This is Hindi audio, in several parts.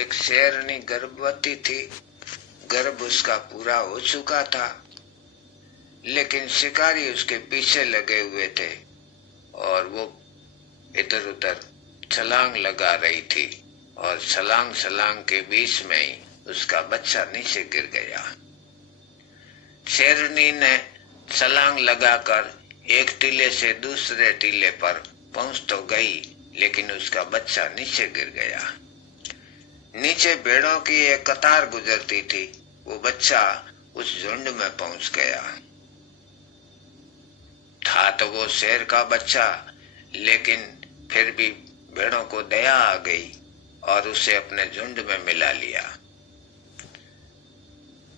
एक शेरनी गर्भवती थी। गर्भ उसका पूरा हो चुका था, लेकिन शिकारी उसके पीछे लगे हुए थे और वो इधर उधर छलांग लगा रही थी और छलांग के बीच में ही उसका बच्चा नीचे गिर गया। शेरनी ने छलांग लगाकर एक टीले से दूसरे टीले पर पहुंच तो गई, लेकिन उसका बच्चा नीचे गिर गया। नीचे भेड़ों की एक कतार गुजरती थी। वो बच्चा उस झुंड में पहुंच गया। था तो वो शेर का बच्चा, लेकिन फिर भी भेड़ों को दया आ गई और उसे अपने झुंड में मिला लिया।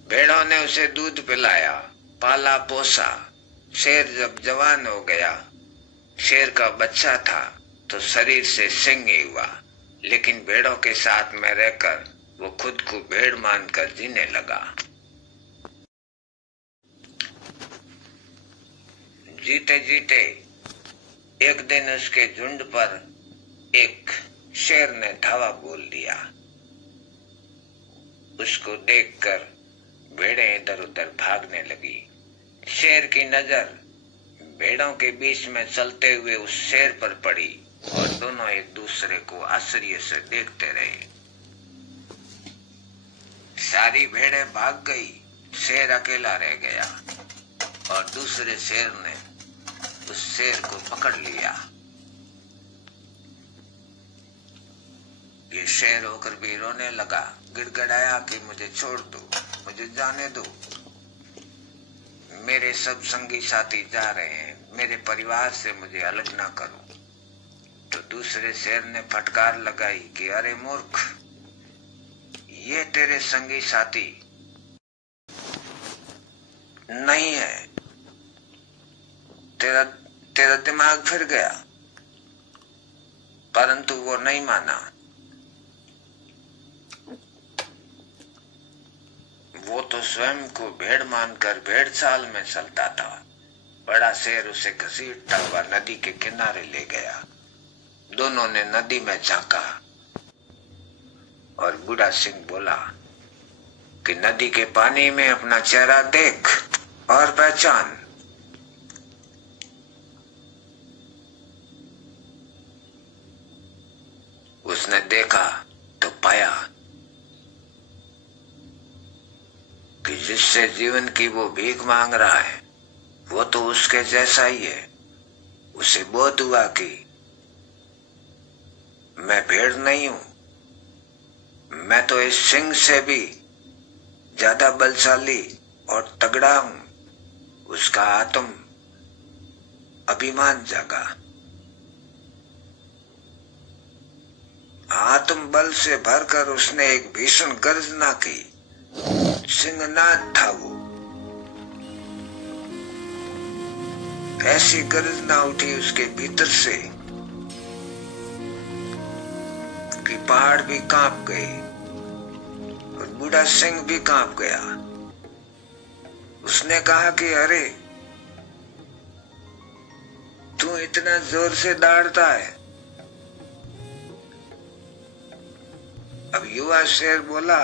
भेड़ों ने उसे दूध पिलाया, पाला पोसा। शेर जब जवान हो गया, शेर का बच्चा था तो शरीर से सिंह ही हुआ, लेकिन भेड़ों के साथ में रहकर वो खुद को भेड़ मानकर जीने लगा। जीते जीते एक दिन उसके झुंड पर एक शेर ने धावा बोल दिया। उसको देखकर भेड़ें इधर उधर भागने लगी। शेर की नजर भेड़ों के बीच में चलते हुए उस शेर पर पड़ी और दोनों एक दूसरे को आश्चर्य से देखते रहे। सारी भेड़ें भाग गई, शेर अकेला रह गया और दूसरे शेर ने उस शेर को पकड़ लिया। ये शेर होकर भी रोने लगा, गिड़गिड़ाया कि मुझे छोड़ दो, मुझे जाने दो, मेरे सब संगी साथी जा रहे हैं, मेरे परिवार से मुझे अलग ना करो। तो दूसरे शेर ने फटकार लगाई कि अरे मूर्ख, ये तेरे संगी साथी नहीं है, तेरा दिमाग फिर गया। परंतु वो नहीं माना। वो तो स्वयं को भेड़ मानकर भेड़ चाल में चलता था। बड़ा शेर उसे घसीटता हुआ नदी के किनारे ले गया। दोनों ने नदी में झांका और बूढ़ा सिंह बोला कि नदी के पानी में अपना चेहरा देख और पहचान। उसने देखा तो पाया कि जिससे जीवन की वो भीख मांग रहा है वो तो उसके जैसा ही है। उसे बोध हुआ कि मैं भेड़ नहीं हूं, मैं तो इस सिंह से भी ज्यादा बलशाली और तगड़ा हूं। उसका आत्म अभिमान जागा। आत्म बल से भरकर उसने एक भीषण गर्जना की। सिंहनाद था वो। ऐसी गर्जना उठी उसके भीतर से कि पहाड़ भी कांप गए और बूढ़ा सिंह भी कांप गया। उसने कहा कि अरे, तू इतना जोर से दौड़ता है। अब युवा शेर बोला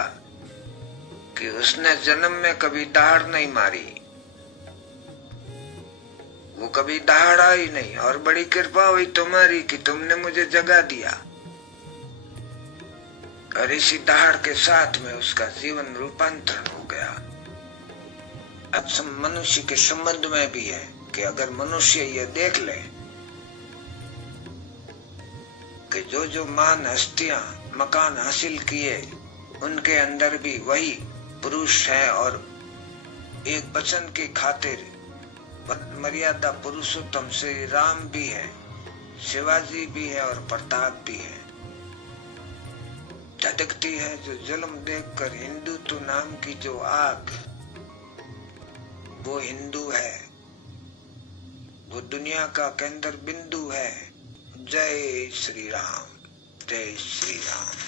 कि उसने जन्म में कभी दहाड़ नहीं मारी, वो कभी दहाड़ा ही नहीं, और बड़ी कृपा हुई तुम्हारी कि तुमने मुझे जगा दिया। और इसी दहाड़ के साथ में उसका जीवन रूपांतरण हो गया। अब मनुष्य के संबंध में भी है कि अगर मनुष्य ये देख ले कि जो जो महान हस्तियां मकान हासिल किए, उनके अंदर भी वही पुरुष है और एक वचन की खातिर मर्यादा पुरुषोत्तम श्री राम भी है, शिवाजी भी है और प्रताप भी है। झटकती है जो जुल्म देखकर हिंदुत्व नाम की जो आग, वो हिंदू है, वो दुनिया का केंद्र बिंदु है। जय श्री राम, जय श्री राम।